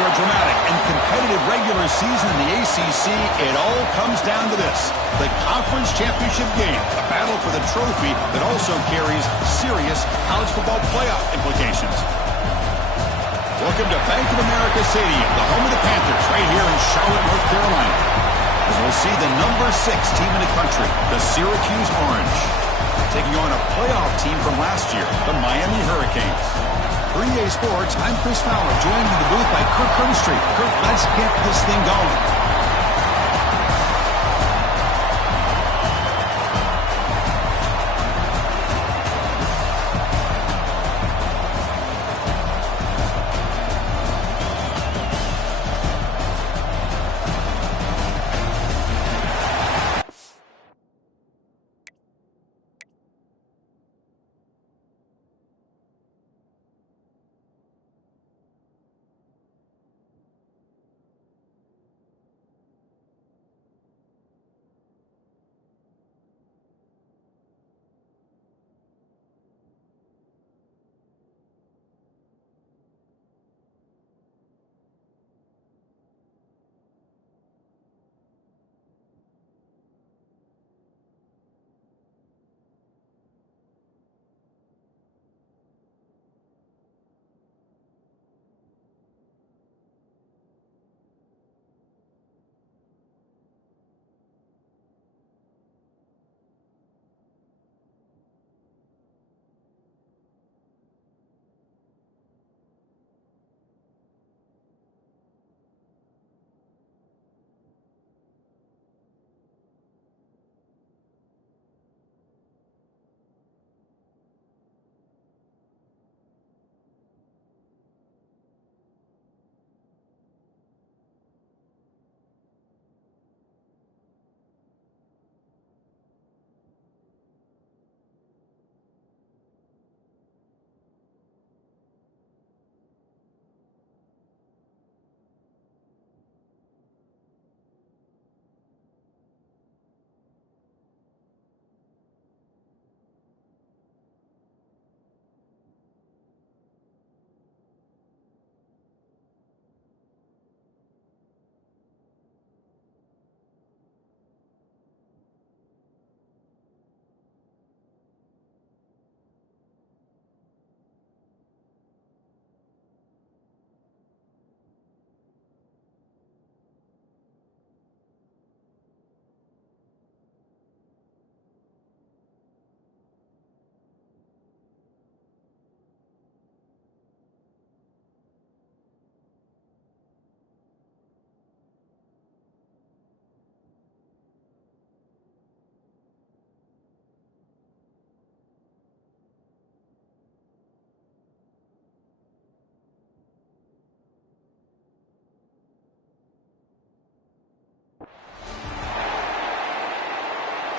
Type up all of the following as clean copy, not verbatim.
After a dramatic and competitive regular season in the ACC, it all comes down to this: the conference championship game, a battle for the trophy that also carries serious college football playoff implications. Welcome to Bank of America Stadium, the home of the Panthers, right here in Charlotte, North Carolina, as we'll see the number 6 team in the country, the Syracuse Orange, taking on a playoff team from last year, the Miami Hurricanes. For EA Sports, I'm Chris Fowler, joined in the booth by Kirk Herbstreit. Kirk, let's get this thing going.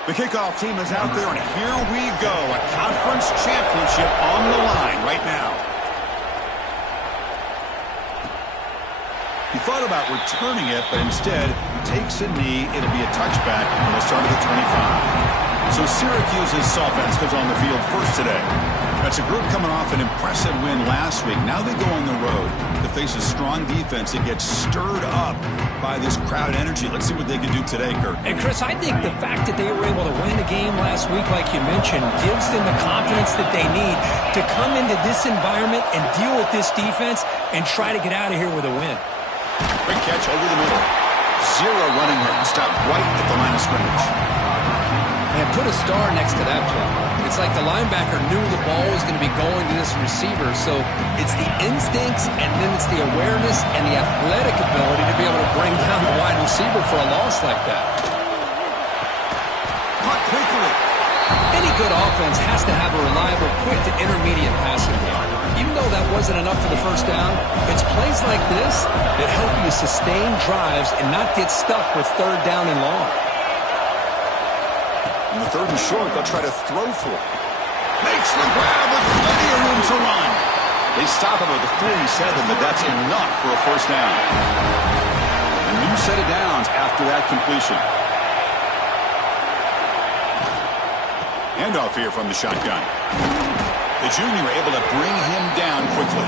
The kickoff team is out there, and here we go. A conference championship on the line right now. He thought about returning it, but instead takes a knee. It'll be a touchback, and we'll start at the 25. So Syracuse's offense comes on the field first today. That's a group coming off an impressive win last week. Now they go on the road to face a strong defense that gets stirred up by this crowd energy. Let's see what they can do today, Kurt. And, Chris, I think the fact that they were able to win the game last week, like you mentioned, gives them the confidence that they need to come into this environment and deal with this defense and try to get out of here with a win. Quick catch over the middle. Zero running room. Stop right at the line of scrimmage. And put a star next to that play. It's like the linebacker knew the ball was going to be going to this receiver, so it's the instincts and then it's the awareness and the athletic ability to be able to bring down the wide receiver for a loss like that. Caught quickly. Any good offense has to have a reliable, quick to intermediate passing game. Even though that wasn't enough for the first down, it's plays like this that help you sustain drives and not get stuck with third down and long. In the third and short, they'll try to throw for it. Makes the grab with plenty of room to run. They stop him at the 47, but that's enough for a first down. A new set of downs after that completion. Handoff here from the shotgun. The junior able to bring him down quickly.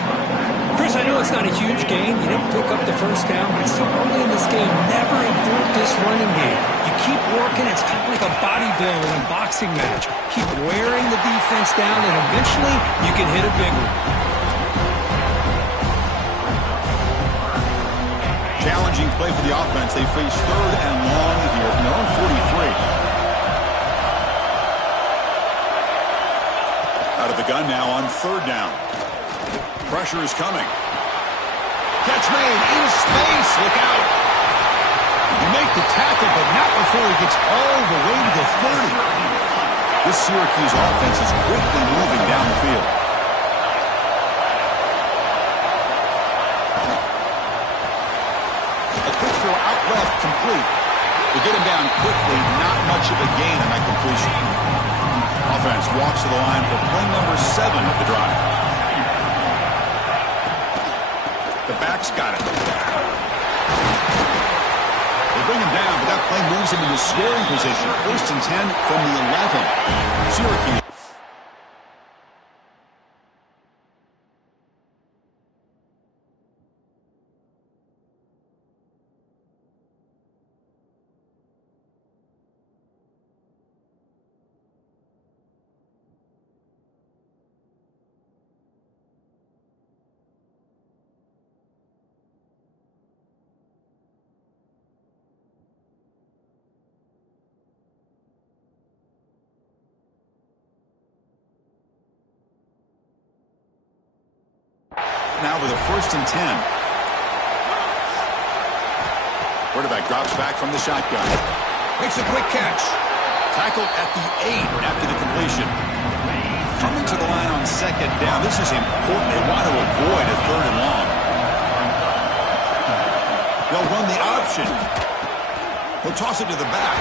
Chris, I know it's not a huge gain. You didn't pick up the first down, but it's still early in this game. Never abort this running game. You keep working. It's kind of like a bodybuilder in a boxing match. Keep wearing the defense down, and eventually you can hit a big one. Challenging play for the offense. They face 3rd and long here from their own 43. Out of the gun now on 3rd down. Pressure is coming. Catch made in space. Look out. You make the tackle, but not before he gets all the way to the 30. This Syracuse offense is quickly moving down the field. A quick throw out left, complete. They get him down quickly. Not much of a gain on that completion. Offense walks to the line for play number 7 of the drive. The back's got it. They bring him down, but that play moves him into scoring position. 1st and 10 from the 11. Syracuse. Now with a 1st and 10. Quarterback drops back from the shotgun. Makes a quick catch. Tackled at the 8 after the completion. Coming to the line on 2nd down. This is important. They want to avoid a 3rd and long. They'll run the option. He'll toss it to the back.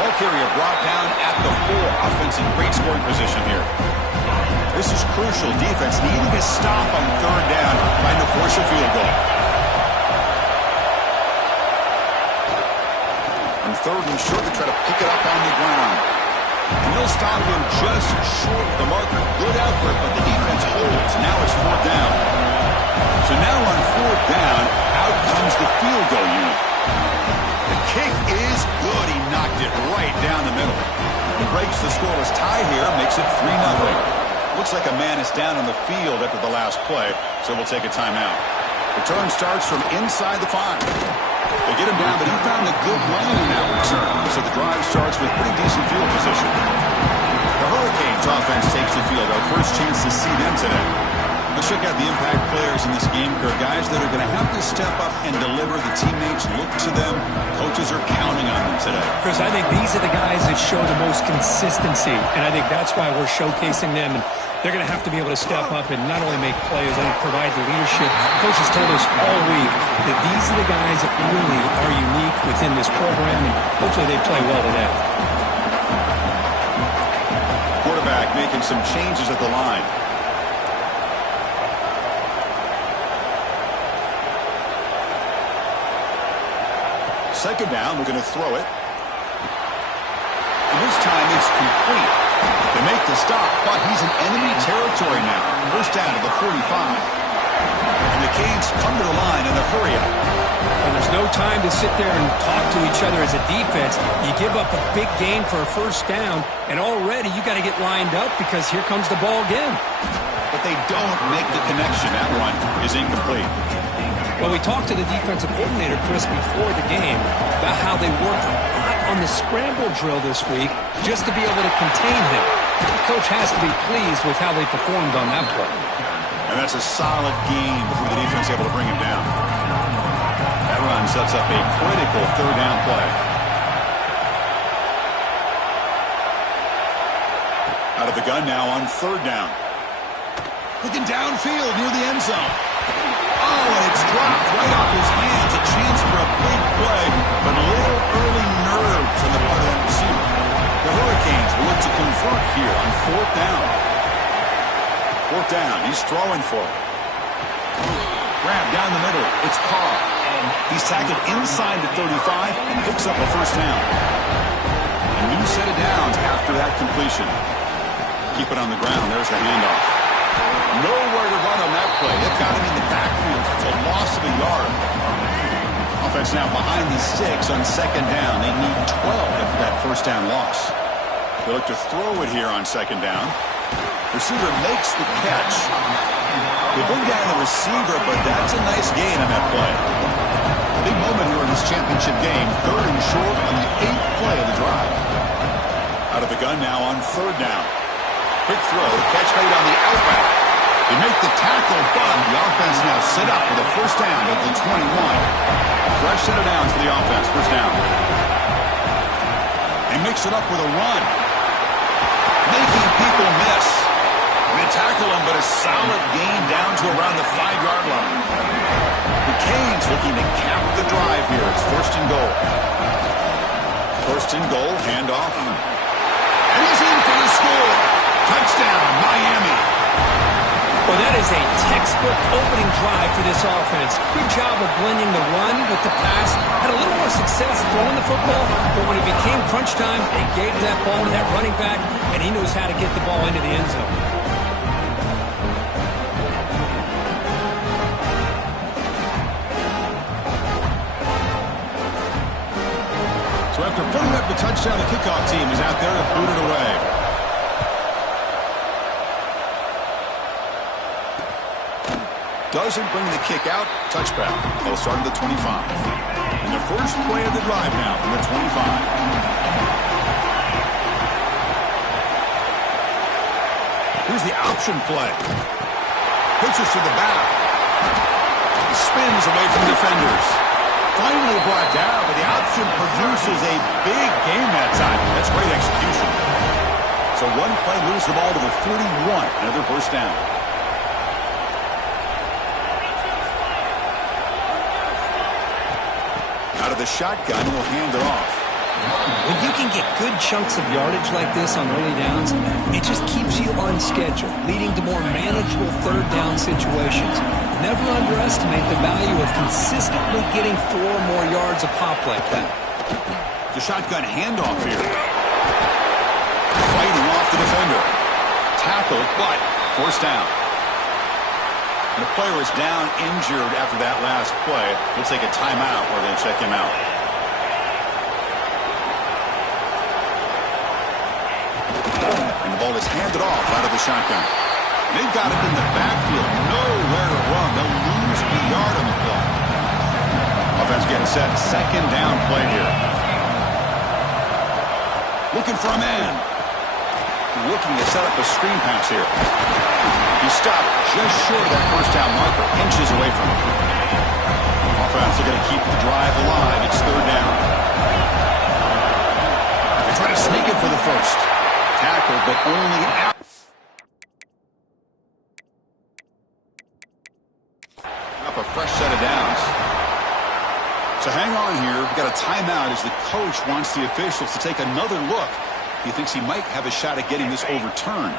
Ball carrier brought down at the 4. Offense in great scoring position here. This is crucial. Defense needing a stop on 3rd down, trying to force a field goal. On 3rd and short, they try to pick it up on the ground. And they'll stop him just short of the marker. Good effort, but the defense holds. Now it's 4th down. So now on 4th down, out comes the field goal unit. The kick is good. He knocked it right down the middle. It breaks the scoreless tie here, makes it 3-0. Looks like a man is down on the field after the last play, so we'll take a timeout. Return starts from inside the 5. They get him down, but he found a good lane in that return, so the drive starts with pretty decent field position. The Hurricanes offense takes the field, our first chance to see them today. Let's check out the impact players in this game, Kirk. Guys that are going to have to step up and deliver. The teammates look to them. Coaches are counting on them today. Chris, I think these are the guys that show the most consistency, and I think that's why we're showcasing them. And they're going to have to be able to step up and not only make plays, I think provide the leadership. Coaches told us all week that these are the guys that really are unique within this program, and hopefully they play well today. Quarterback making some changes at the line. Second down, we're going to throw it. And this time it's complete. They make the stop, but he's in enemy territory now. First down to the 45. And the Canes come to the line in a hurry up. And there's no time to sit there and talk to each other as a defense. You give up a big gain for a first down, and already you got to get lined up because here comes the ball again. But they don't make the connection. That one is incomplete. Well, we talked to the defensive coordinator, Chris, before the game about how they worked a lot on the scramble drill this week just to be able to contain him. The coach has to be pleased with how they performed on that play. And that's a solid game before the defense able to bring him down. That run sets up a critical 3rd down play. Out of the gun now on 3rd down. Looking downfield near the end zone. Oh, and it's dropped right off his hands. A chance for a big play, but a little early nerves on the part of that receiver. The Hurricanes will look to convert here on 4th down. 4th down, he's throwing for it. Grab down the middle, it's Carr. He's tackled inside the 35 and picks up a first down. A new set of downs after that completion. Keep it on the ground, there's the handoff. Nowhere to run on that play. They've got him in the backfield Offense now behind the 6 on second down. They need 12 after that first down loss. They look to throw it here on second down. Receiver makes the catch. They bring down the receiver, but that's a nice gain on that play. Big moment here in this championship game. 3rd and short on the 8th play of the drive. Out of the gun now on 3rd down. Quick throw, catch made on the outback. They make the tackle, but the offense now set up with a first down at the 21. Fresh set of downs for the offense, first down. They mix it up with a run. Making people miss. They tackle him, but a solid gain down to around the 5-yard line. The Canes looking to cap the drive here. It's 1st and goal. 1st and goal, handoff. And he's in for the score. Touchdown, Miami. Well, that is a textbook opening drive for this offense. Good job of blending the run with the pass. Had a little more success throwing the football, but when it became crunch time, they gave that ball to that running back, and he knows how to get the ball into the end zone. So after putting up the touchdown, the kickoff team is out there to boot it away. Doesn't bring the kick out. Touchback. They'll start at the 25. And the first play of the drive now from the 25. Here's the option play. Pitches to the back. Spins away from defenders. Finally brought down, but the option produces a big game that time. That's great execution. So one play moves the ball to the 41. Another first down. Out of the shotgun, he'll hand it off. When you can get good chunks of yardage like this on early downs, it just keeps you on schedule, leading to more manageable 3rd down situations. Never underestimate the value of consistently getting 4 more yards a pop like that. The shotgun handoff here. Fighting off the defender. Tackled, but first down. And the player is down injured after that last play. Looks like a timeout where they check him out. And the ball is handed off out of the shotgun. They've got him in the backfield. Nowhere to run. They'll lose a yard on the play. Offense getting set. Second down play here. Looking for a man. Looking to set up a screen pass here. He stopped just short of that first down marker. Inches away from him. Offense are going to keep the drive alive. It's 3rd down. They try to sneak it for the first. Tackled, but only out. Up a fresh set of downs. So hang on here. We've got a timeout as the coach wants the officials to take another look. He thinks he might have a shot at getting this overturned.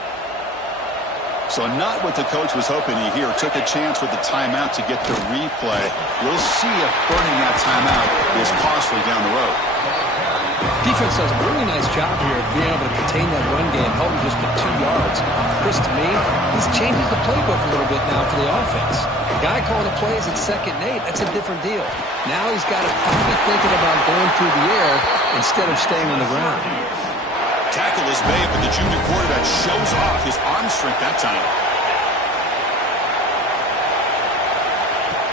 So not what the coach was hoping to hear. Took a chance with the timeout to get the replay. We'll see if burning that timeout is costly down the road. Defense does a really nice job here of being able to contain that run game, held him just to 2 yards. Chris, to me, this changes the playbook a little bit now for the offense. The guy calling the plays at 2nd and 8, that's a different deal. Now he's got to probably thinking about going through the air instead of staying on the ground. Tackle is made, but the junior quarterback shows off his arm strength that time.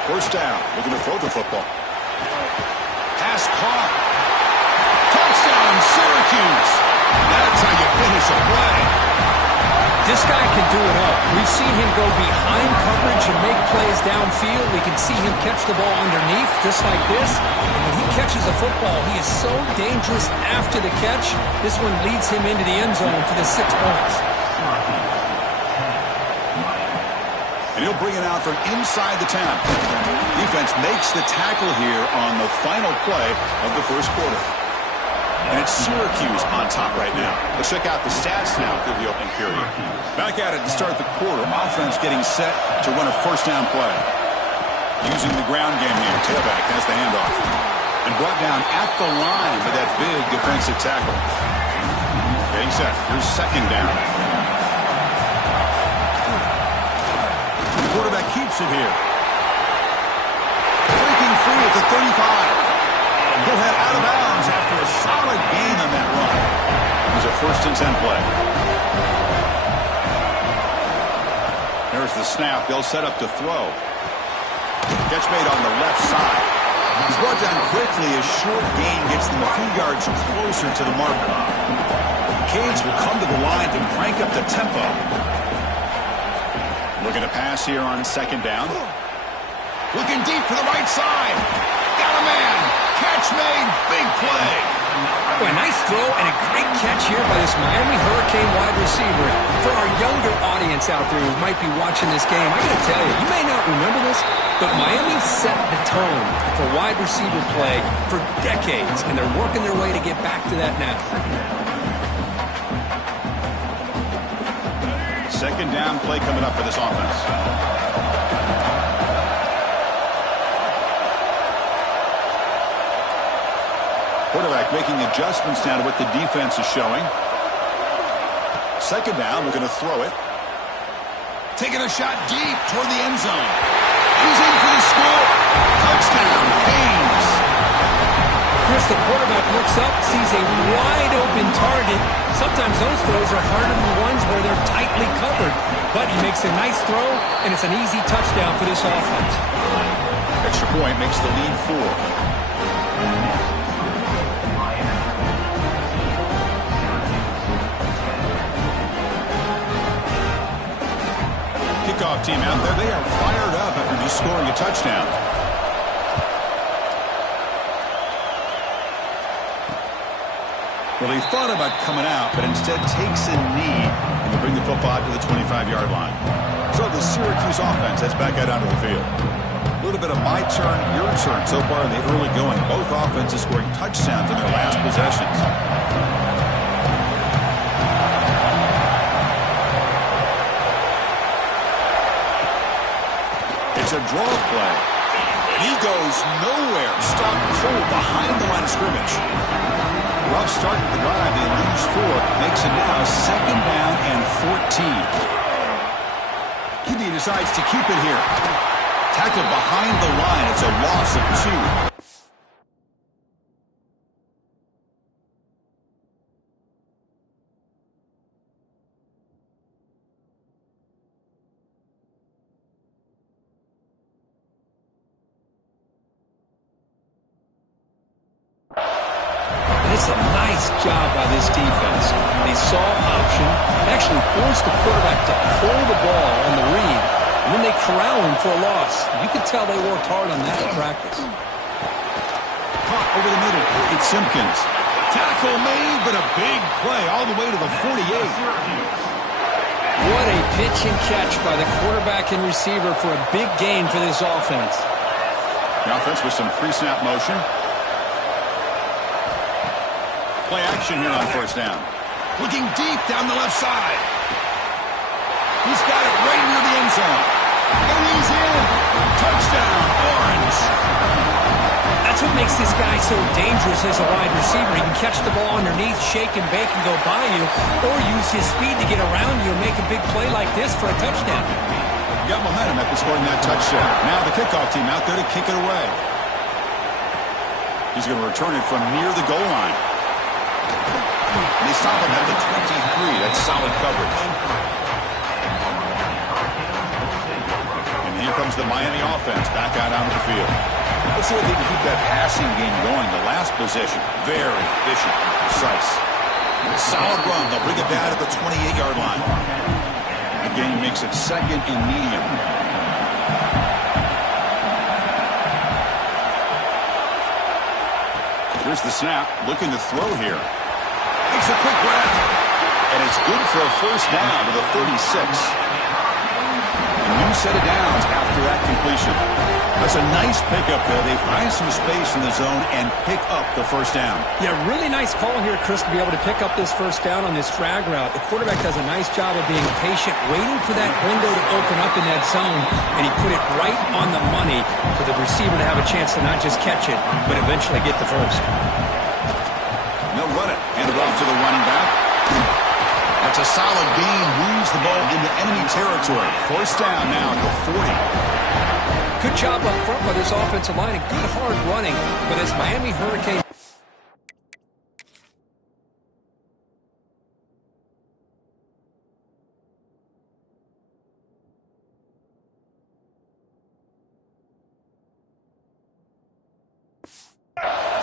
First down, looking to throw the football. Pass caught. Touchdown, Syracuse. That's how you finish a play. This guy can do it all. We've seen him go behind coverage and make plays downfield. We can see him catch the ball underneath, just like this. And when he catches a football, he is so dangerous after the catch. This one leads him into the end zone for the 6 points. And he'll bring it out from inside the 10. Defense makes the tackle here on the final play of the first quarter. And it's Syracuse on top right now. Let's check out the stats now through the opening period. Back at it to start the quarter. Offense getting set to run a first down play. Using the ground game here. Tailback has the handoff. And brought down at the line with that big defensive tackle. Getting set. Here's second down. The quarterback keeps it here. Breaking free at the 35. He'll head out of bounds after a solid gain on that run. It was a 1st and 10 play. There's the snap. They'll set up to throw. Catch made on the left side. He's brought down quickly. A short gain gets them a few yards closer to the marker. Canes will come to the line to crank up the tempo. Looking to pass here on 2nd down. Looking deep to the right side. Got a man. Catch made. Big play. Oh, a nice throw and a great catch here by this Miami Hurricane wide receiver. For our younger audience out there who might be watching this game, I got to tell you, you may not remember this, but Miami set the tone for wide receiver play for decades, and they're working their way to get back to that now. 2nd down play coming up for this offense. Quarterback making adjustments now to what the defense is showing. 2nd down, we're going to throw it. Taking a shot deep toward the end zone. He's in for the score. Touchdown, Canes. Chris, the quarterback looks up, sees a wide-open target. Sometimes those throws are harder than ones where they're tightly covered. But he makes a nice throw, and it's an easy touchdown for this offense. Extra point makes the lead 4. Kickoff team out there. They are fired up after just scoring a touchdown. Well, he thought about coming out, but instead takes a knee and will bring the football out to the 25-yard line. So the Syracuse offense heads back out onto the field. A little bit of my turn, your turn so far in the early going. Both offenses scoring touchdowns in their last possessions. It's a draw play. He goes nowhere. Stopped cold behind the line of scrimmage. Rough start to the drive. They lose 4. Makes it now 2nd down and 14. Kidney decides to keep it here. Tackled behind the line. It's a loss of 2. It's a nice job by this defense. They saw option, actually forced the quarterback to pull the ball on the read, and then they corral him for a loss. You could tell they worked hard on that in practice. Caught over the middle. It's Simpkins. Tackle made, but a big play all the way to the 48. What a pitch and catch by the quarterback and receiver for a big gain for this offense. The offense with some pre-snap motion. Play action here on 1st down. Looking deep down the left side. He's got it right near the end zone. And he's in. Touchdown, Orange. That's what makes this guy so dangerous as a wide receiver. He can catch the ball underneath, shake and bake and go by you, or use his speed to get around you and make a big play like this for a touchdown. Got momentum after scoring that touchdown. Now the kickoff team out there to kick it away. He's going to return it from near the goal line. They stop him at the 23. That's solid coverage. And here comes the Miami offense back out onto the field. Let's see if they can keep that passing game going. The last possession, very efficient, precise. Solid run. They'll bring it down at the 28-yard line. The game makes it 2nd and medium. Here's the snap. Looking to throw here. Makes a quick grab. And it's good for a 1st down to the 36. A new set of downs after that completion. That's a nice pickup there. They find some space in the zone and pick up the 1st down. Yeah, really nice call here, Chris, to be able to pick up this 1st down on this drag route. The quarterback does a nice job of being patient, waiting for that window to open up in that zone, and he put it right on the money for the receiver to have a chance to not just catch it, but eventually get the 1st. They'll run it. Hand it off to the running back. That's a solid gain. Moves the ball into enemy territory. 1st down now at the 40. Good job up front by this offensive line and good hard running for this Miami Hurricane.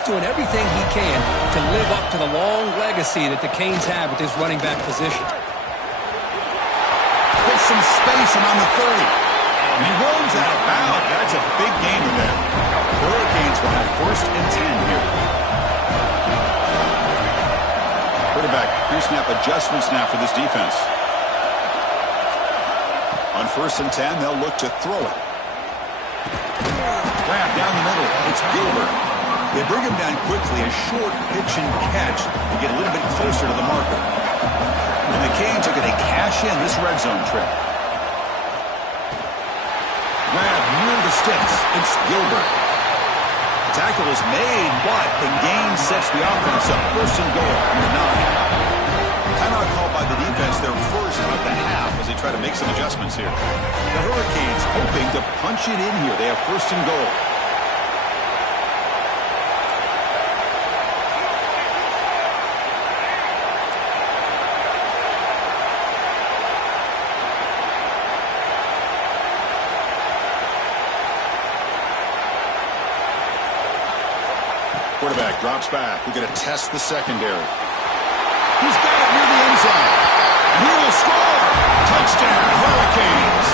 Doing everything he can to live up to the long legacy that the Canes have with his running back position. There's some space around the 30. And he runs out of bounds. That's a big gain of that. Hurricanes will have 1st and 10 here. Quarterback pre-snap adjustments now for this defense. On 1st and 10, they'll look to throw it. Grab down the middle. It's Gilbert. They bring him down quickly, a short pitch and catch to get a little bit closer to the marker. And the Canes are going to cash in this red zone trip. Grab near the sticks. It's Gilbert. The tackle is made, but the gain sets the offense up. 1st and goal from the 9. Timeout called by the defense, their first of the half as they try to make some adjustments here. The Hurricanes hoping to punch it in here. They have 1st and goal. Quarterback drops back. We're going to test the secondary. He's got it near the end zone. And he will score. Touchdown, Hurricanes.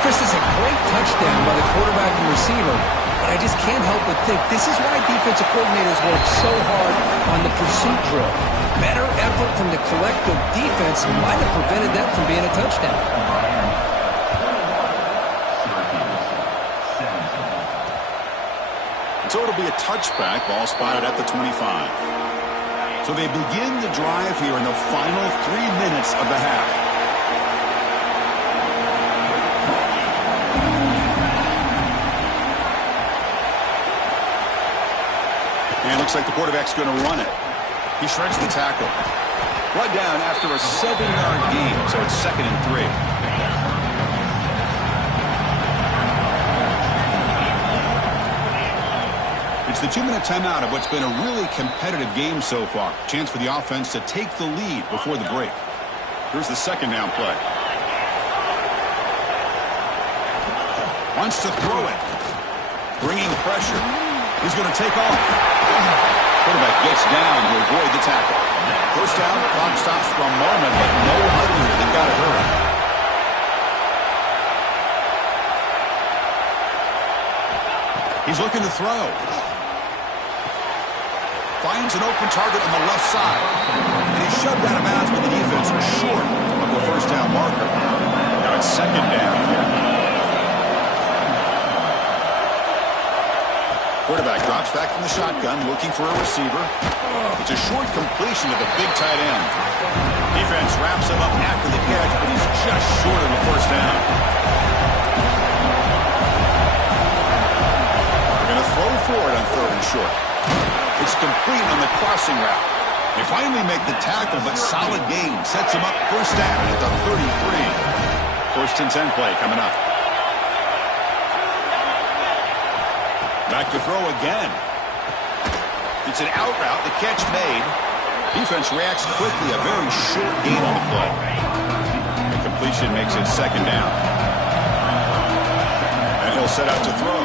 Chris, is a great touchdown by the quarterback and receiver, but I just can't help but think this is why defensive coordinators work so hard on the pursuit drill. Better effort from the collective defense might have prevented that from being a touchdown. So it'll be a touchback, ball spotted at the 25. So they begin the drive here in the final 3 minutes of the half. And looks like the quarterback's going to run it. He shreds the tackle. Brought down after a 7-yard gain, so it's 2nd and 3. It's the 2-minute timeout of what's been a really competitive game so far. Chance for the offense to take the lead before the break. Here's the 2nd down play. Wants to throw it. Bringing pressure. He's going to take off. Quarterback gets down to avoid the tackle. 1st down, the clock stops for a moment, but no huddle here. They've got to hurry. He's looking to throw. Finds an open target on the left side. And he's shoved out of bounds, but the defense was short of the 1st down marker. Now it's 2nd down here. Quarterback drops back from the shotgun, looking for a receiver. It's a short completion to the big tight end. Defense wraps him up after the catch, but he's just short of the 1st down. They're going to throw for it on 3rd and short. It's complete on the crossing route. They finally make the tackle, but solid gain sets him up 1st down at the 33. 1st and 10 play coming up. Back to throw again. It's an out route. The catch made. Defense reacts quickly. A very short gain on the play. The completion makes it 2nd down. And he'll set out to throw.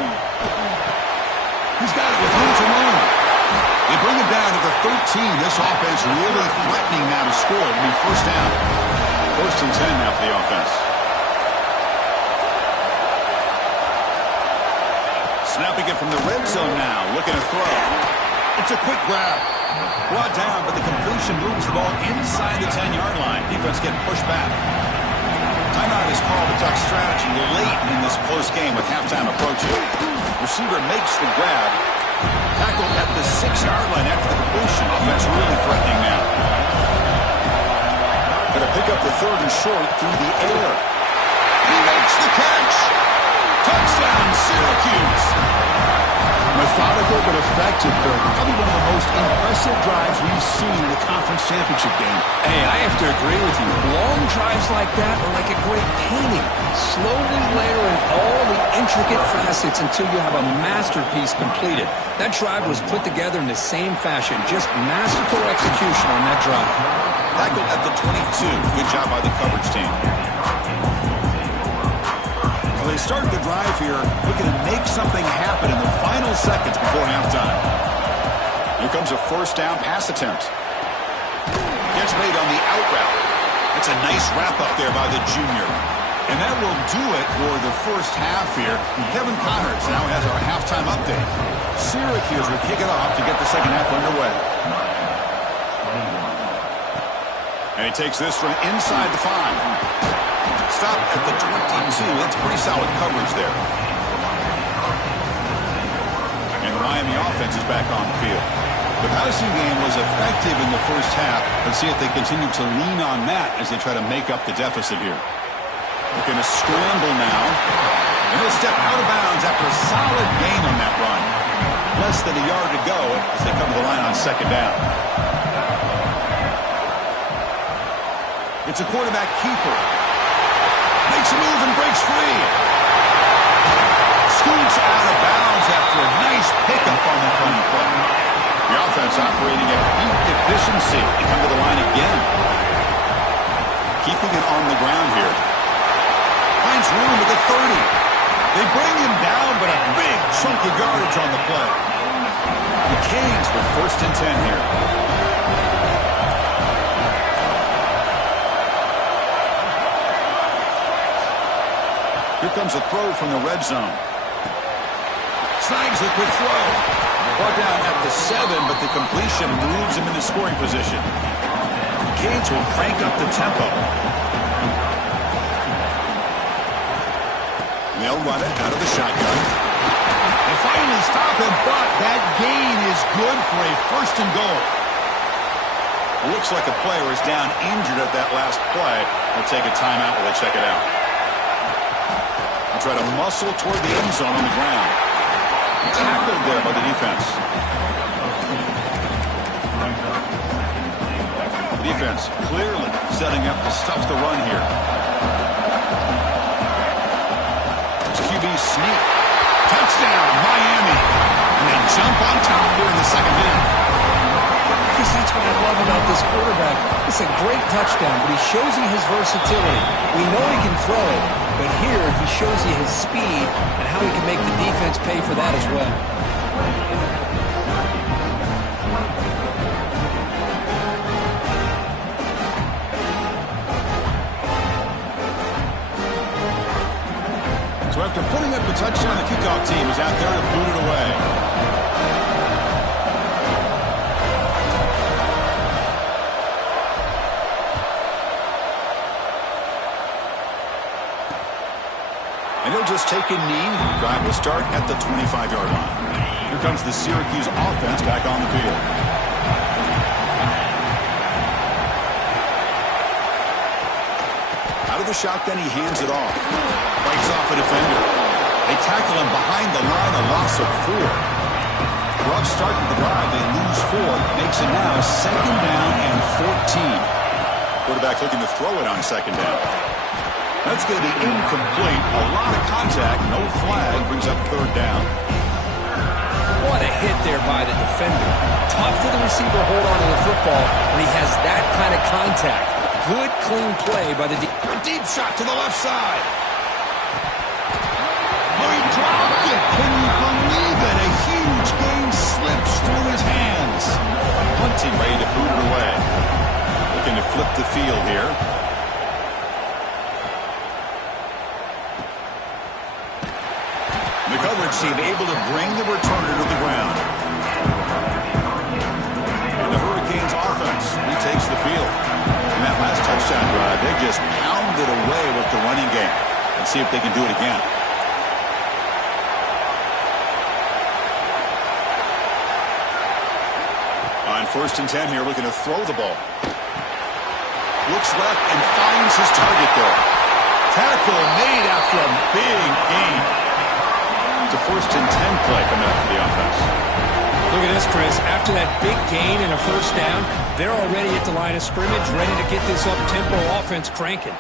He's got it with room to run. They bring it down to the 13. This offense really threatening now to score. It'll be 1st down. 1st and 10 now for the offense. Snapping it from the red zone now. Looking to throw. It's a quick grab. Brought down, but the completion moves the ball inside the 10-yard line. Defense getting pushed back. Timeout is called to talk strategy late in this close game with halftime approaching. Receiver makes the grab. Tackled at the 6-yard line after the completion. Offense really threatening now. Going to pick up the 3rd and short through the air. He makes the catch. Touchdown, Syracuse. Methodical but effective, Kirk. Probably one of the most impressive drives we've seen in the conference championship game. Hey, I have to agree with you. Long drives like that are like a great painting. Slowly layering all the intricate facets until you have a masterpiece completed. That drive was put together in the same fashion. Just masterful execution on that drive. Tackled at the 22. Good job by the coverage team. Well, they started the drive here looking to make something happen in the final seconds before halftime. Here comes a first down pass attempt. Gets made on the out route. It's a nice wrap-up there by the junior. And that will do it for the first half here. Kevin Connerts now has our halftime update. Syracuse will kick it off to get the second half underway. And he takes this from inside the 5. Stop at the 22. That's pretty solid coverage there. And the Miami offense is back on the field. The passing game was effective in the first half. Let's see if they continue to lean on that as they try to make up the deficit here. Looking to scramble now. And he'll step out of bounds after a solid gain on that run. Less than a yard to go as they come to the line on second down. It's a quarterback keeper. Makes a move and breaks free. Scoots out of bounds after a nice pickup on that running play. The offense operating at peak efficiency. They come to the line again. Keeping it on the ground here. Finds room at the 30. They bring him down, but a big chunk of yardage on the play. The Canes with first and 10 here. Here comes a throw from the red zone. Snags a quick throw. Brought down at the 7, but the completion moves him into scoring position. The Canes will crank up the tempo. They'll run it out of the shotgun. They finally stop him, but that gain is good for a first and goal. It looks like a player is down injured at that last play. They'll take a timeout while they check it out. They'll try to muscle toward the end zone on the ground. Tackled there by the defense. The defense clearly setting up to stuff the run here. QB sneak. Touchdown, Miami. And they jump on top here in the second half. Because that's what I love about this quarterback. It's a great touchdown, but he shows you his versatility. We know he can throw it, but here he shows you his speed and how he can make the defense pay for that as well. So after putting up the touchdown, the kickoff team is out there to boot it away. And he'll just take a knee. Drive will start at the 25-yard line. Here comes the Syracuse offense back on the field. Out of the shotgun, he hands it off. Fights off a defender. They tackle him behind the line, a loss of 4. Rough start to the drive. They lose 4. Makes it now second down and 14. Quarterback looking to throw it on second down. That's going to be incomplete. A lot of contact. No flag. Brings up third down. What a hit there by the defender. Tough for the receiver to hold on to the football when he has that kind of contact. Good, clean play by the deep shot to the left side. Oh, he dropped it. Can you believe it? A huge gain slips through his hands. Punting ready to boot it away. Looking to flip the field here. The coverage team able to bring the returner to the ground. And the Hurricanes offense retakes the field. In that last touchdown drive, they just pounded away with the running game. Let's see if they can do it again. On first and 10 here, looking to throw the ball. Looks left and finds his target there. Tackle made after a big gain. It's a first and 10 play coming up for the offense. Look at this, Chris. After that big gain and a first down, they're already at the line of scrimmage, ready to get this up-tempo offense cranking.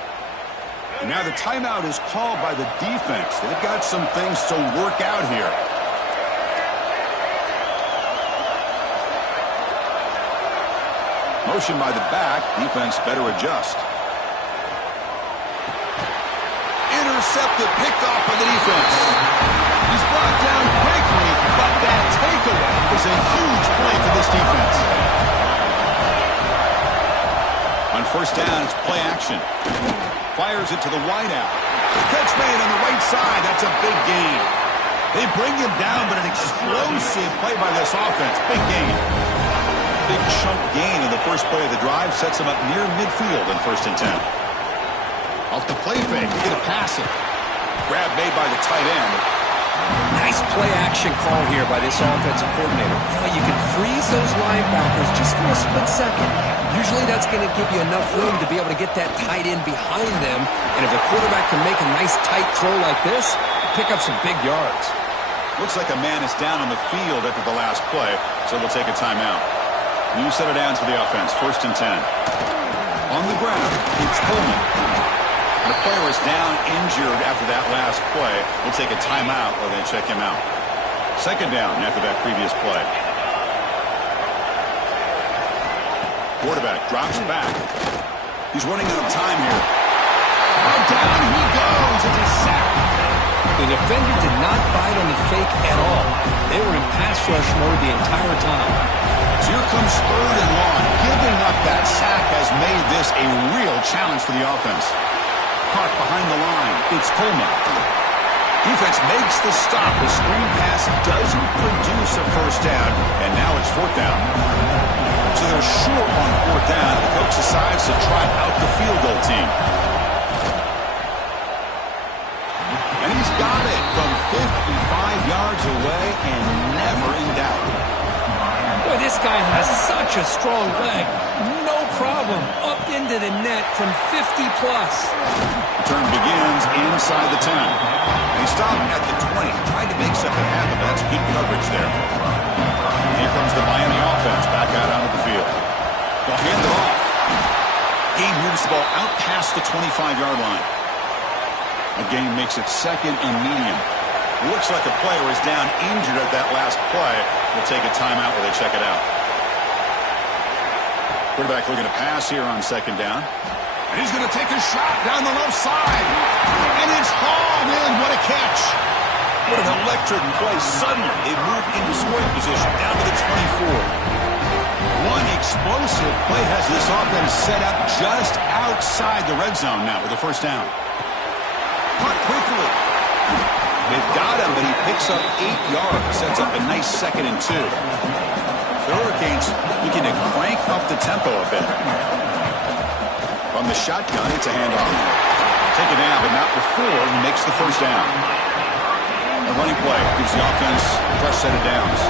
Now the timeout is called by the defense. They've got some things to work out here. Motion by the back. Defense better adjust. Intercepted, picked off by the defense. He's brought down quickly, but that takeaway is a huge play for this defense. On first down, it's play action. Fires it to the wideout. Catch made on the right side. That's a big gain. They bring him down, but an explosive play by this offense. Big gain. Big chunk gain in the first play of the drive sets him up near midfield in 1st and 10. Off the play fake, get a pass it. Grab made by the tight end. Nice play action call here by this offensive coordinator. You can freeze those linebackers just for a split second. Usually that's going to give you enough room to be able to get that tight end behind them. And if the quarterback can make a nice tight throw like this, pick up some big yards. Looks like a man is down on the field after the last play, so we'll take a timeout. New set of downs for the offense, 1st and 10. On the ground, it's Coleman. The player is down injured after that last play. We'll take a timeout while they check him out. 2nd down after that previous play. Quarterback drops back. He's running out of time here. And down he goes. It's a sack. The defender did not bite on the fake at all. They were in pass rush mode the entire time. So here comes 3rd and long. Giving up that sack has made this a real challenge for the offense. Caught behind the line. It's Coleman. Defense makes the stop. The screen pass doesn't produce a 1st down, and now it's 4th down. So they're short on 4th down. The coach decides to try out the field goal team. And he's got it from 55 yards away and never in doubt. Boy, this guy has such a strong leg. No problem. Up into the net from 50-plus. Turn begins inside the 10. And he stopped at the 20. Tried to make something happen, but that's good coverage there. Here comes the Miami offense back out onto the field. They'll hand it off. Gain moves the ball out past the 25-yard line. A gain makes it 2nd and medium. Looks like a player is down injured at that last play. We'll take a timeout while they check it out. Quarterback looking to pass here on 2nd down. And he's going to take a shot down the left side. And it's hauled in. What a catch. What an electric play. Suddenly, they move into scoring position down to the 24. One explosive play has this offense set up just outside the red zone now with a 1st down. Caught quickly. They've got him, but he picks up 8 yards. Sets up a nice 2nd and 2. The Hurricanes looking to crank up the tempo a bit. From the shotgun, it's a handoff. Taken down, but not before he makes the 1st down. A running play gives the offense a fresh set of downs.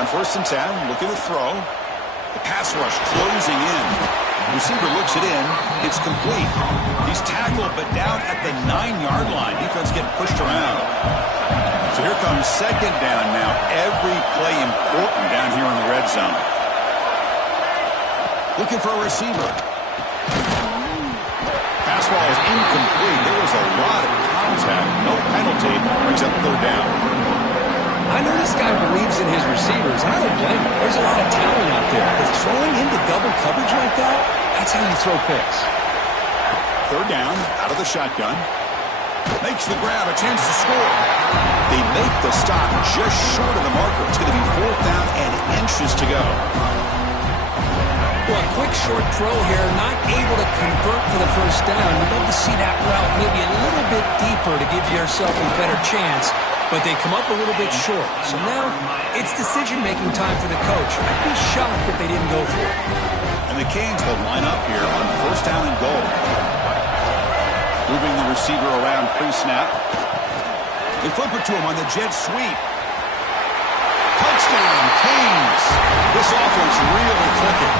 On 1st and 10, looking to throw. The pass rush closing in. Receiver looks it in. It's complete. He's tackled, but down at the 9-yard line. Defense getting pushed around. So here comes 2nd down now. Every play important down here in the red zone. Looking for a receiver. Pass ball is incomplete. There was a lot of contact. No penalty. Brings up 3rd down. I know this guy believes in his receivers. I don't blame him. There's a lot of talent out there. But throwing into double coverage like that, that's how you throw picks. 3rd down, out of the shotgun. Makes the grab, a chance to score. They make the stop just short of the marker. It's going to be 4th down and inches to go. Well, a quick short throw here, not able to convert for the 1st down. You'd love to see that route maybe a little bit deeper to give yourself a better chance. But they come up a little bit short. So now it's decision-making time for the coach. I'd be shocked if they didn't go for it. And the Canes will line up here on 1st down and goal. Moving the receiver around pre-snap. They flip it to him on the jet sweep. Touchdown, Canes. This offense really clicking.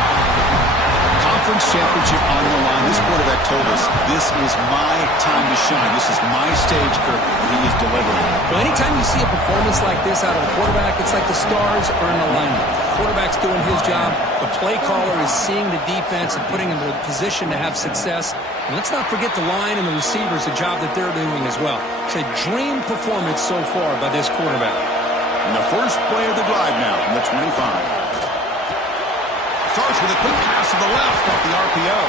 conference championship on the line. This quarterback told us, this is my time to shine. This is my stage, Kirk. He is delivering. Well, anytime you see a performance like this out of a quarterback, it's like the stars are in alignment. The quarterback's doing his job. The play caller is seeing the defense and putting him in a position to have success. And let's not forget the line and the receivers, the job that they're doing as well. It's a dream performance so far by this quarterback. And the first play of the drive now from the 25. Starts with a quick pass to the left off the RPO.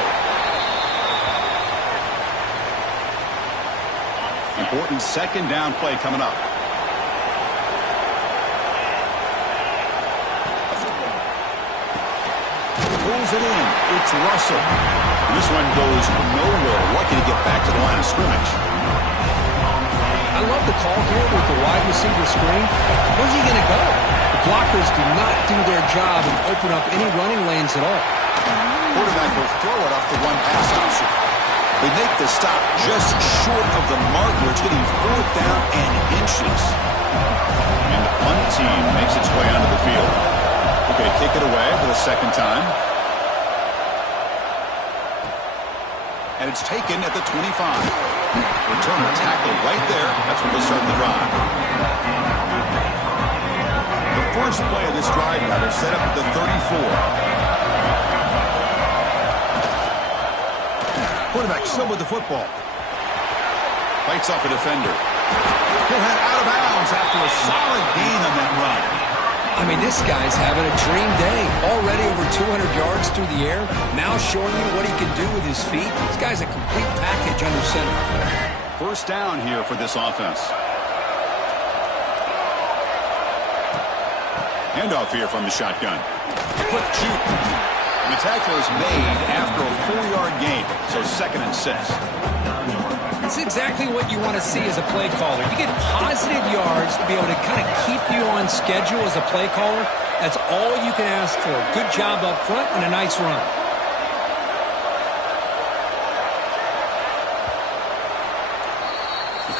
Important second down play coming up. Pulls it in. It's Russell. This one goes nowhere. Lucky to get back to the line of scrimmage. I love the call here with the wide receiver screen. Where's he going to go? The blockers do not do their job and open up any running lanes at all. Quarterback will throw it off the one pass option. They make the stop just short of the marker. It's getting 4th down and inches. And the punt team makes its way onto the field. We're going to kick it away for the second time. And it's taken at the 25. Returner tackle right there. That's where they start the drive. The first play of this drive now, they're set up at the 34. Quarterback still with the football. Fights off a defender. He'll head out of bounds after a solid gain on that run. I mean, this guy's having a dream day. Already over 200 yards through the air. Now showing you what he can do with his feet. This guy's a complete package under center. First down here for this offense. Handoff here from the shotgun. Quick shoot. The tackle is made after a 4-yard gain, so 2nd and 6. That's exactly what you want to see as a play caller. You get positive yards to be able to kind of keep you on schedule as a play caller. That's all you can ask for. Good job up front and a nice run.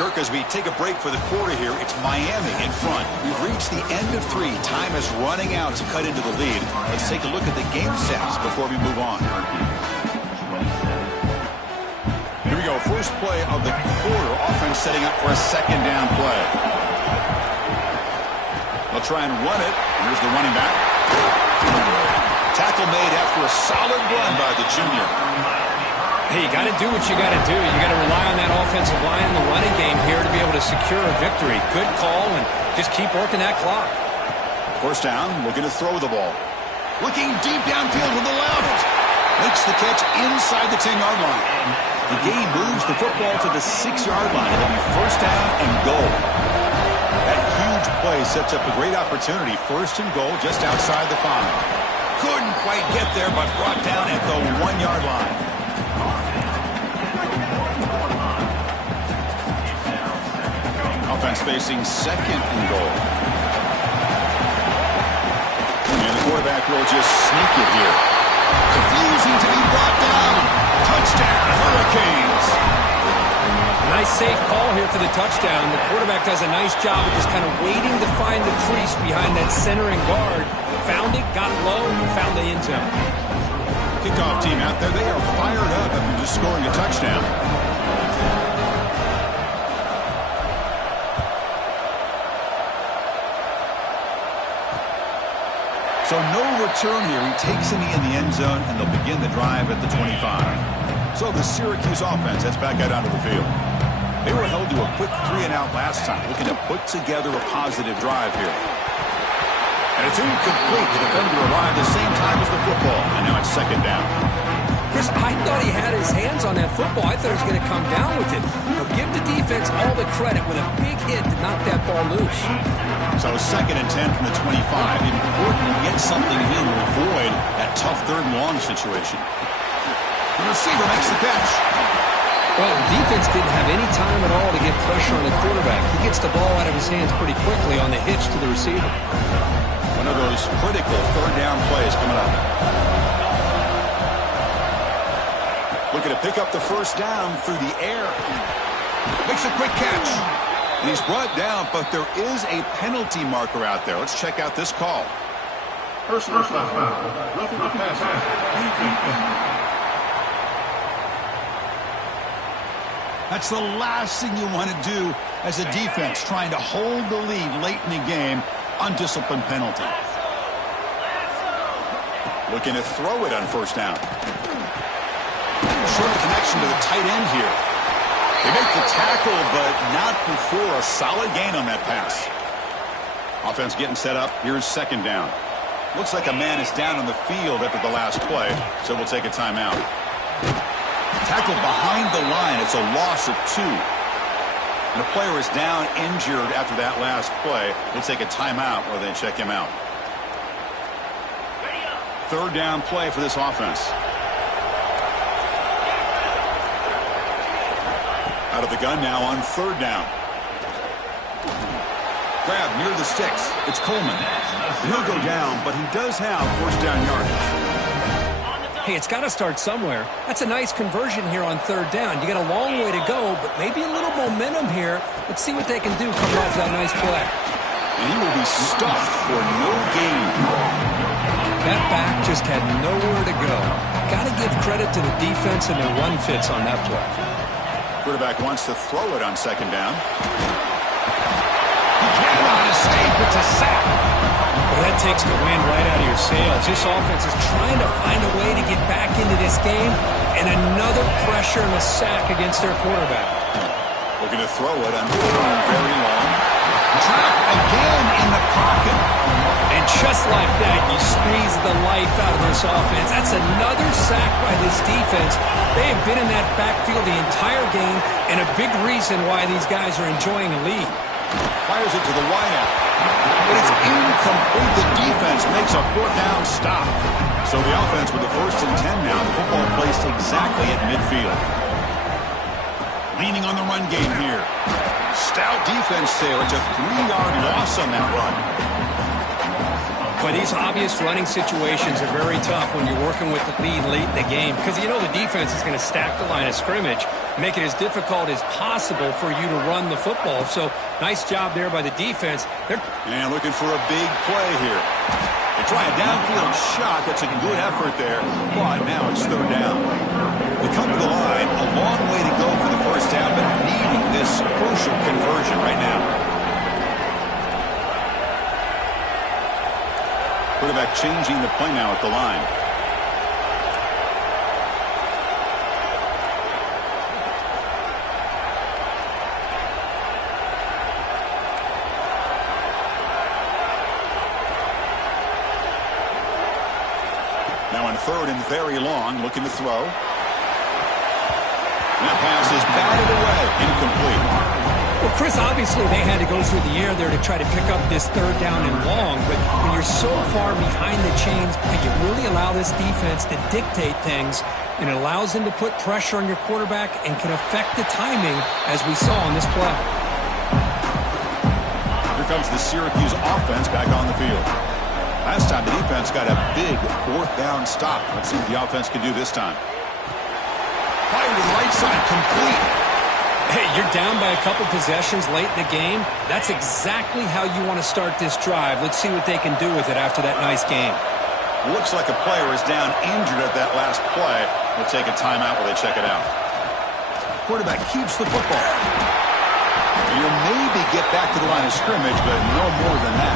Kirk, as we take a break for the quarter here, it's Miami in front. We've reached the end of 3. Time is running out to cut into the lead. Let's take a look at the game stats before we move on. Here we go. First play of the quarter. Offense setting up for a second down play. They'll try and run it. Here's the running back. Tackle made after a solid run by the junior. Hey, you got to do what you got to do. You got to rely on that offensive line in the running game here to be able to secure a victory. Good call, and just keep working that clock. First down, looking to throw the ball. Looking deep downfield to the left. Makes the catch inside the 10-yard line. The game moves the football to the 6-yard line. It'll be first down and goal. That huge play sets up a great opportunity. First and goal just outside the 5. Couldn't quite get there, but brought down at the 1-yard line. Offense facing second and goal. And the quarterback will just sneak it here. Refusing to be brought down. Touchdown, Hurricanes. Nice safe call here for the touchdown. The quarterback does a nice job of just kind of waiting to find the crease behind that centering guard. Found it, got low, found the end zone. Kickoff team out there, they are fired up after just scoring a touchdown. So no return here. He takes it in the end zone, and they'll begin the drive at the 25. So the Syracuse offense heads back out onto the field. They were held to a quick 3-and-out last time, looking to put together a positive drive here. And it's incomplete. The defender arrived the same time as the football, and now it's second down. Chris, I thought he had his hands on that football. I thought he was going to come down with it. But give the defense all the credit with a big hit to knock that ball loose. So 2nd and 10 from the 25. Important to get something in to avoid that tough 3rd and long situation. The receiver makes the catch. Well, the defense didn't have any time at all to get pressure on the quarterback. He gets the ball out of his hands pretty quickly on the hitch to the receiver. One of those critical 3rd down plays coming up. Looking to pick up the first down through the air. Makes a quick catch. And he's brought down, but there is a penalty marker out there. Let's check out this call. Personal foul. Roughing the passer. That's the last thing you want to do as a defense, trying to hold the lead late in the game on discipline penalty. Looking to throw it on first down. Short connection to the tight end here. They make the tackle, but not before a solid gain on that pass. Offense getting set up. Here's second down. Looks like a man is down on the field after the last play, so we'll take a timeout. Tackled behind the line. It's a loss of 2. And the player is down injured after that last play. We'll take a timeout or then check him out. Third down play for this offense. Out of the gun now on third down. Grab near the sticks. It's Coleman. He'll go down, but he does have first down yardage. Hey, it's got to start somewhere. That's a nice conversion here on third down. You got a long way to go, but maybe a little momentum here. Let's see what they can do coming off that nice play. And he will be stuffed for no gain. That back just had nowhere to go. Got to give credit to the defense and their run fits on that play. Quarterback wants to throw it on second down. He cannot escape. It's a sack. Well, that takes the wind right out of your sails. This offense is trying to find a way to get back into this game, and another pressure and a sack against their quarterback. Looking to throw it on very long. Trap again in the pocket. And just like that, you squeeze the life out of this offense. That's another sack by this defense. They have been in that backfield the entire game, and a big reason why these guys are enjoying a lead. Fires it to the wideout. But it's incomplete. The defense makes a fourth down stop. So the offense with the first and 10 now. The football placed exactly at midfield. Leaning on the run game here. Stout defense there. It's a 3-yard loss on that run. But these obvious running situations are very tough when you're working with the lead late in the game, because you know the defense is going to stack the line of scrimmage, make it as difficult as possible for you to run the football. So nice job there by the defense. And looking for a big play here. They try a downfield shot. That's a good effort there, but now it's third down. They come to the line, a long way to go for the first down, but needing this crucial conversion right now. Quarterback changing the play now at the line. Now on third and very long, looking to throw. And that pass is batted away, incomplete. Well, Chris, obviously they had to go through the air there to try to pick up this third down and long, but when you're so far behind the chains, you really allow this defense to dictate things, and it allows them to put pressure on your quarterback and can affect the timing, as we saw on this play. Here comes the Syracuse offense back on the field. Last time the defense got a big fourth down stop. Let's see what the offense can do this time. Fire to the right side, complete. Hey, you're down by a couple possessions late in the game. That's exactly how you want to start this drive. Let's see what they can do with it after that nice game. Looks like a player is down injured at that last play. We'll take a timeout while they check it out. Quarterback keeps the football. You'll maybe get back to the line of scrimmage, but no more than that.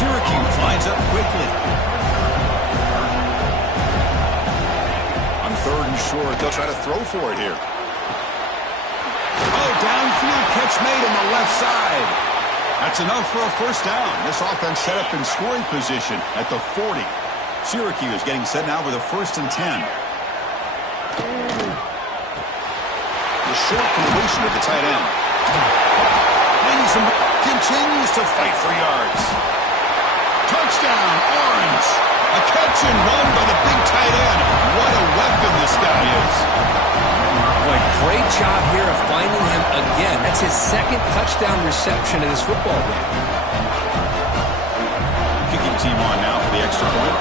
Syracuse lines up quickly. On third and short, they'll try to throw for it here. Oh, downfield catch made on the left side. That's enough for a first down. This offense set up in scoring position at the 40. Syracuse getting set now with a first and 10. The short completion of the tight end. Anderson continues to fight for yards. Touchdown, Orange. A catch and run by the big tight end. What a weapon this guy is. Boy, great job here of finding him again. That's his second touchdown reception in this football game. Kicking team on now for the extra point.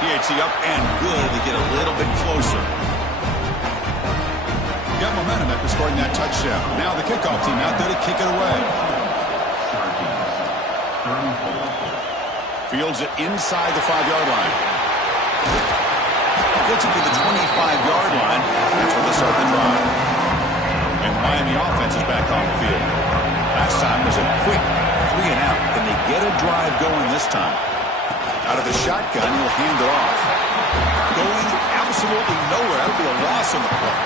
PAT up and good to get a little bit closer. Got momentum after scoring that touchdown. Now the kickoff team out there to kick it away. Fields it inside the 5-yard line. gets it to the 25-yard line. That's where they start the drive. And the Miami offense is back on the field. Last time was a quick 3 and out. Can they get a drive going this time? Out of the shotgun, he'll hand it off. Going absolutely nowhere. That'll be a loss on the play.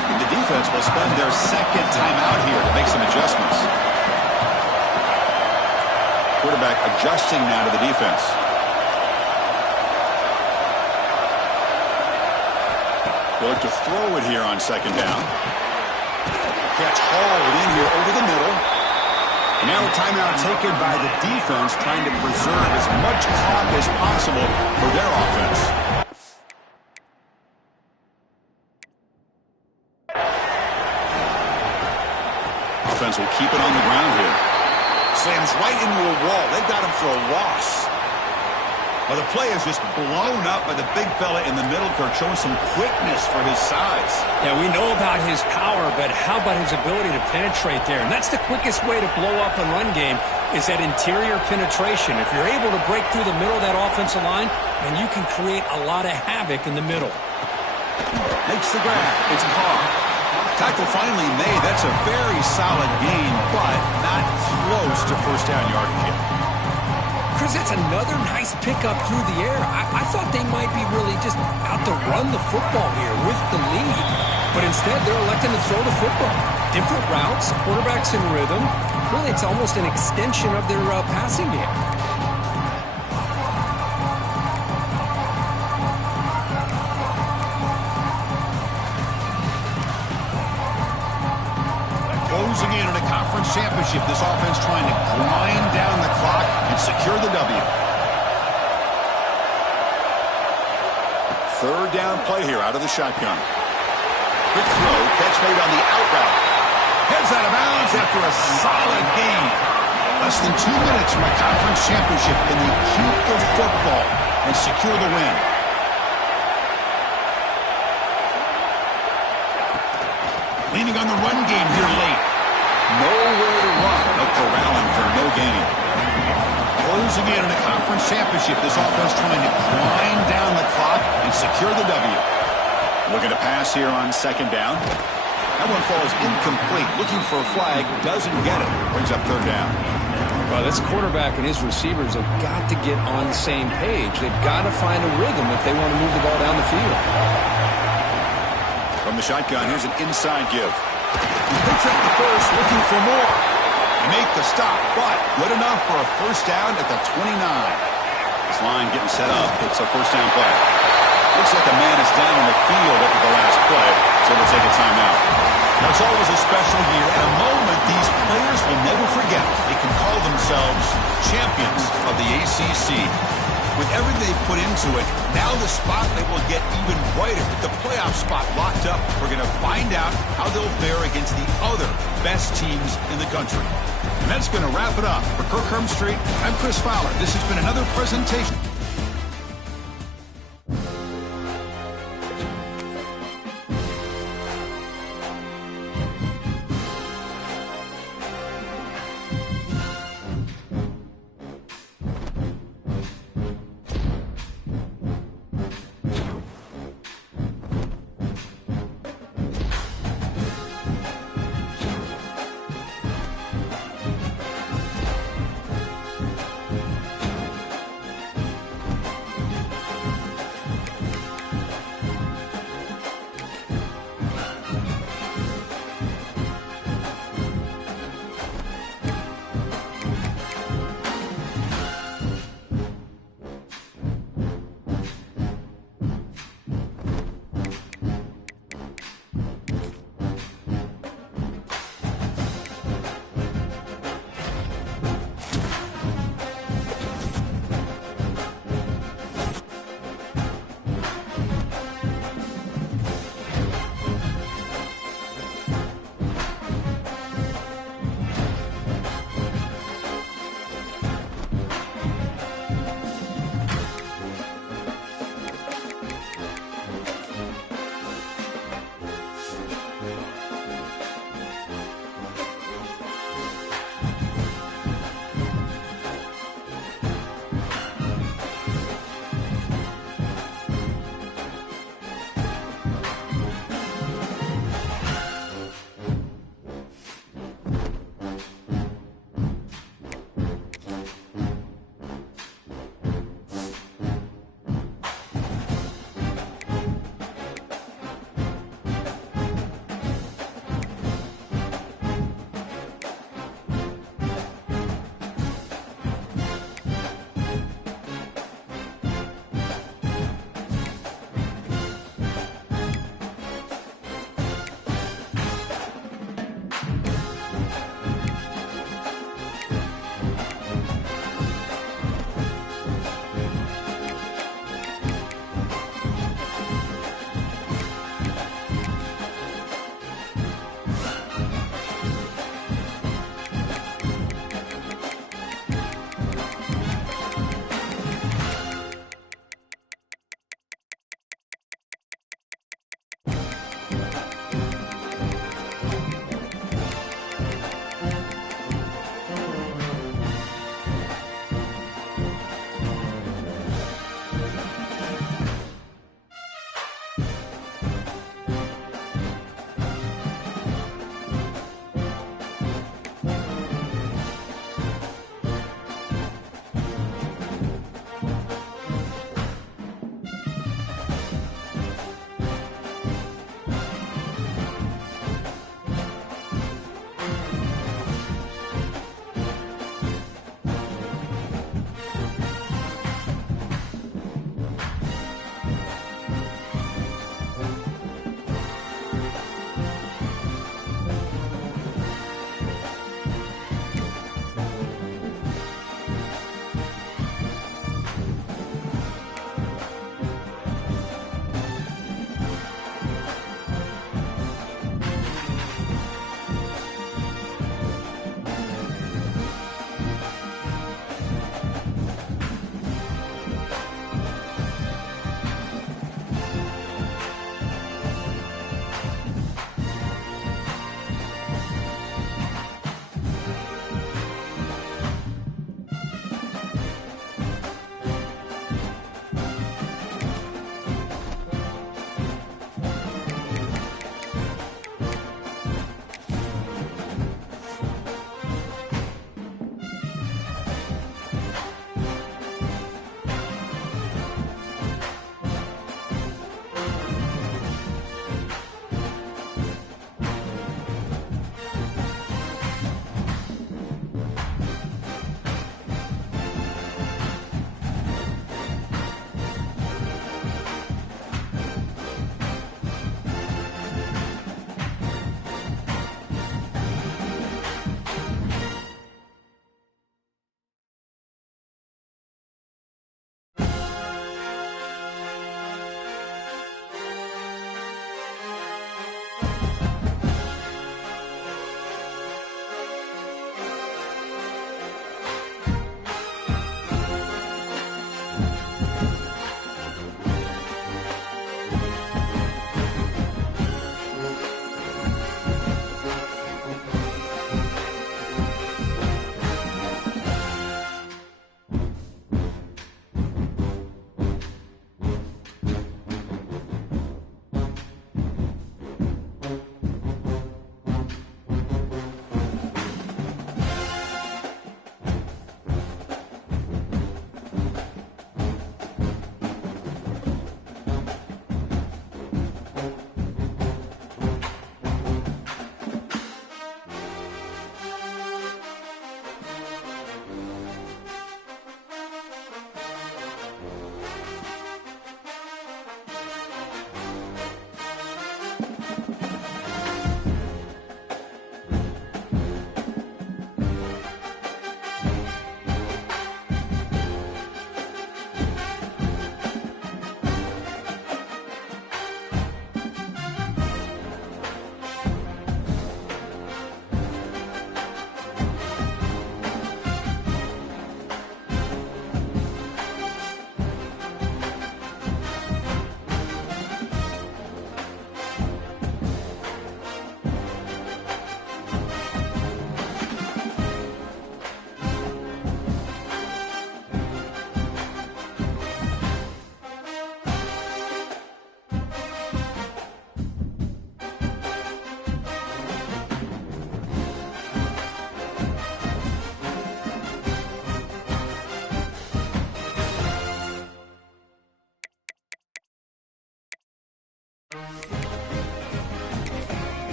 And the defense will spend their second timeout here to make some adjustments. Quarterback adjusting now to the defense. They'll look to throw it here on second down. Catch hauled in here over the middle. And now a timeout taken by the defense, trying to preserve as much clock as possible for their offense. Offense will keep it on the ground here. Slams right into a wall. They've got him for a loss. Well, the play is just blown up by the big fella in the middle, Kirk, showing some quickness for his size. Yeah, we know about his power, but how about his ability to penetrate there? And that's the quickest way to blow up a run game, is that interior penetration. If you're able to break through the middle of that offensive line, then you can create a lot of havoc in the middle. Makes the grab. It's Carr. Tackle finally made. That's a very solid gain, but not close to first down yardage yet. Chris, that's another nice pickup through the air. I thought they might be really just out to run the football here with the lead. But instead, they're electing to throw the football. Different routes, quarterbacks in rhythm. Really, it's almost an extension of their passing game. Closing in on a conference championship, this offense trying to grind down the clock and secure the W. Third down play here out of the shotgun. Quick throw, catch made on the out route. Heads out of bounds after a solid gain. Less than 2 minutes from a conference championship, and they keep the football and secure the win. Leaning on the run game here late. Nowhere to run. They're corralling for no gain. Closing in on a conference championship. This offense trying to grind down the clock and secure the W. Looking to pass here on second down. That one falls incomplete. Looking for a flag. Doesn't get it. Brings up third down. Well, this quarterback and his receivers have got to get on the same page. They've got to find a rhythm if they want to move the ball down the field. From the shotgun, here's an inside give. He picks up the first, looking for more. They make the stop, but good enough for a first down at the 29. This line getting set up. It's a first down play. Looks like a man is down on the field after the last play, so we'll take a timeout. Now, it's always a special year and a moment these players will never forget. They can call themselves champions of the ACC. With everything they put into it, now the spotlight will get even brighter. With the playoff spot locked up, we're going to find out how they'll fare against the other best teams in the country. And that's going to wrap it up. For Kirk Hermstreet, I'm Chris Fowler. This has been another presentation.